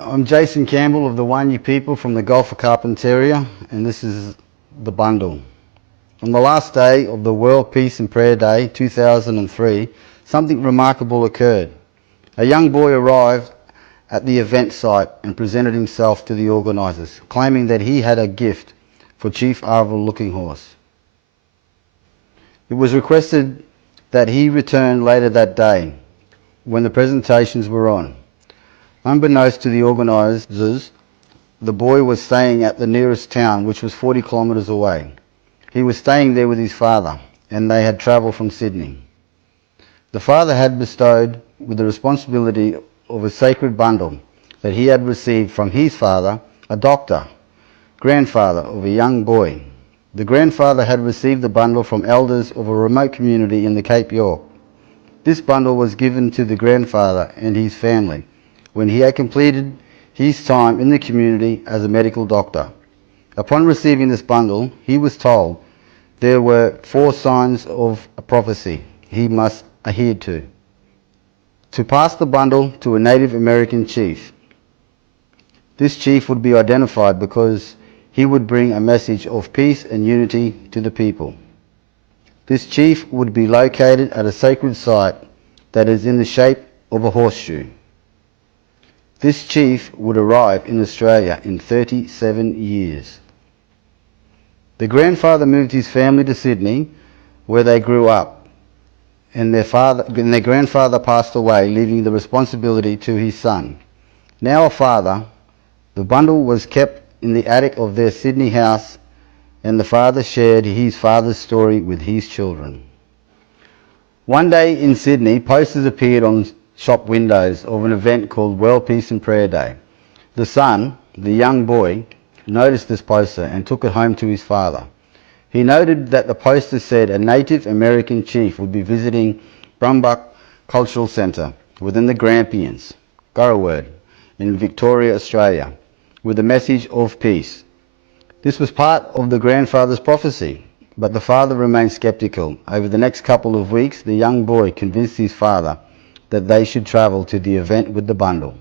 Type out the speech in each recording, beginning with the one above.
I'm Jason Campbell of the Wanyi people from the Gulf of Carpentaria, and this is The Bundle. On the last day of the World Peace and Prayer Day 2003, something remarkable occurred. A young boy arrived at the event site and presented himself to the organisers, claiming that he had a gift for Chief Arvil Looking Horse. It was requested that he return later that day, when the presentations were on. Unbeknownst to the organisers, the boy was staying at the nearest town, which was 40 kilometres away. He was staying there with his father, and they had travelled from Sydney. The father had bestowed with the responsibility of a sacred bundle that he had received from his father, a doctor, grandfather of a young boy. The grandfather had received the bundle from elders of a remote community in the Cape York. This bundle was given to the grandfather and his family when he had completed his time in the community as a medical doctor. Upon receiving this bundle, he was told there were 4 signs of a prophecy he must adhere to. To pass the bundle to a Native American chief. This chief would be identified because he would bring a message of peace and unity to the people. This chief would be located at a sacred site that is in the shape of a horseshoe. This chief would arrive in Australia in 37 years. The grandfather moved his family to Sydney, where they grew up, and their grandfather passed away, leaving the responsibility to his son. Now a father, the bundle was kept in the attic of their Sydney house, and the father shared his father's story with his children. One day in Sydney, posters appeared on shop windows of an event called World Peace and Prayer Day. The son, the young boy, noticed this poster and took it home to his father. He noted that the poster said a Native American chief would be visiting Brumbuck Cultural Centre within the Grampians, Gorrowerd, in Victoria, Australia, with a message of peace. This was part of the grandfather's prophecy, but the father remained sceptical. Over the next couple of weeks, the young boy convinced his father that they should travel to the event with the bundle.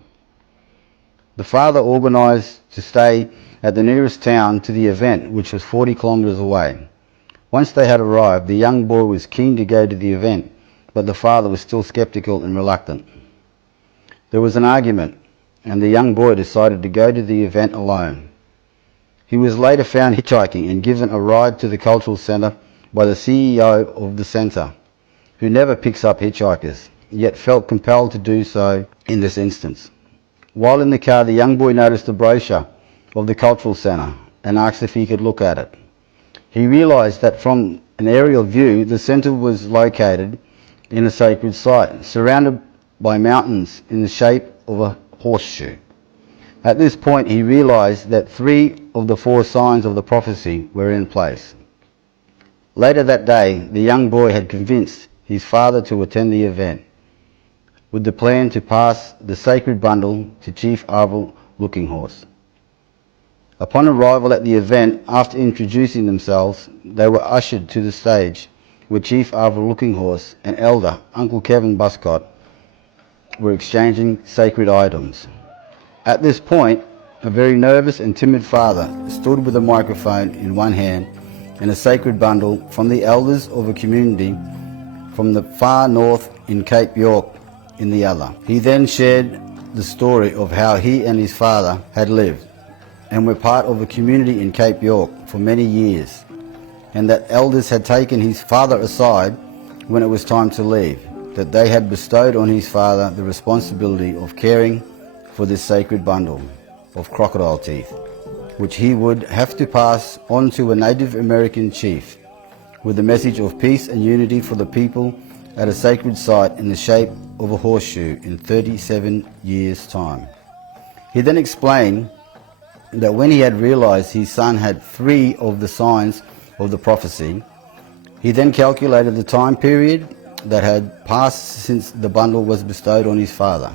The father organised to stay at the nearest town to the event, which was 40 kilometres away. Once they had arrived, the young boy was keen to go to the event, but the father was still sceptical and reluctant. There was an argument, and the young boy decided to go to the event alone. He was later found hitchhiking and given a ride to the cultural centre by the CEO of the centre, who never picks up hitchhikers, yet felt compelled to do so in this instance. While in the car, the young boy noticed a brochure of the cultural centre and asked if he could look at it. He realised that from an aerial view, the centre was located in a sacred site, surrounded by mountains in the shape of a horseshoe. At this point, he realised that 3 of the 4 signs of the prophecy were in place. Later that day, the young boy had convinced his father to attend the event, with the plan to pass the sacred bundle to Chief Arvil Looking Horse. Upon arrival at the event, after introducing themselves, they were ushered to the stage where Chief Arvil Looking Horse and Elder Uncle Kevin Buscott were exchanging sacred items. At this point, a very nervous and timid father stood with a microphone in one hand and a sacred bundle from the elders of a community from the far north in Cape York in the other. He then shared the story of how he and his father had lived and were part of a community in Cape York for many years, and that elders had taken his father aside when it was time to leave, that they had bestowed on his father the responsibility of caring for this sacred bundle of crocodile teeth, which he would have to pass on to a Native American chief with a message of peace and unity for the people at a sacred site in the shape of a horseshoe in 37 years' time. He then explained that when he had realised his son had 3 of the signs of the prophecy, he then calculated the time period that had passed since the bundle was bestowed on his father.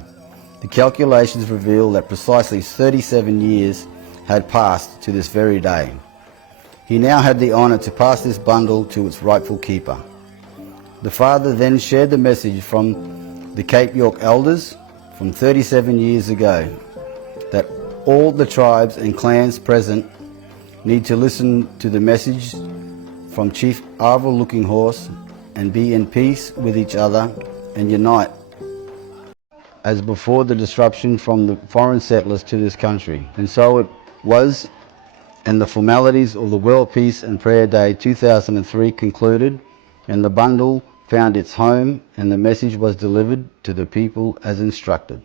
The calculations reveal that precisely 37 years had passed to this very day. He now had the honour to pass this bundle to its rightful keeper. The father then shared the message from the Cape York elders from 37 years ago, that all the tribes and clans present need to listen to the message from Chief Arvel Looking Horse and be in peace with each other and unite as before the disruption from the foreign settlers to this country. And so it was, and the formalities of the World Peace and Prayer Day 2003 concluded, and the bundle found its home, and the message was delivered to the people as instructed.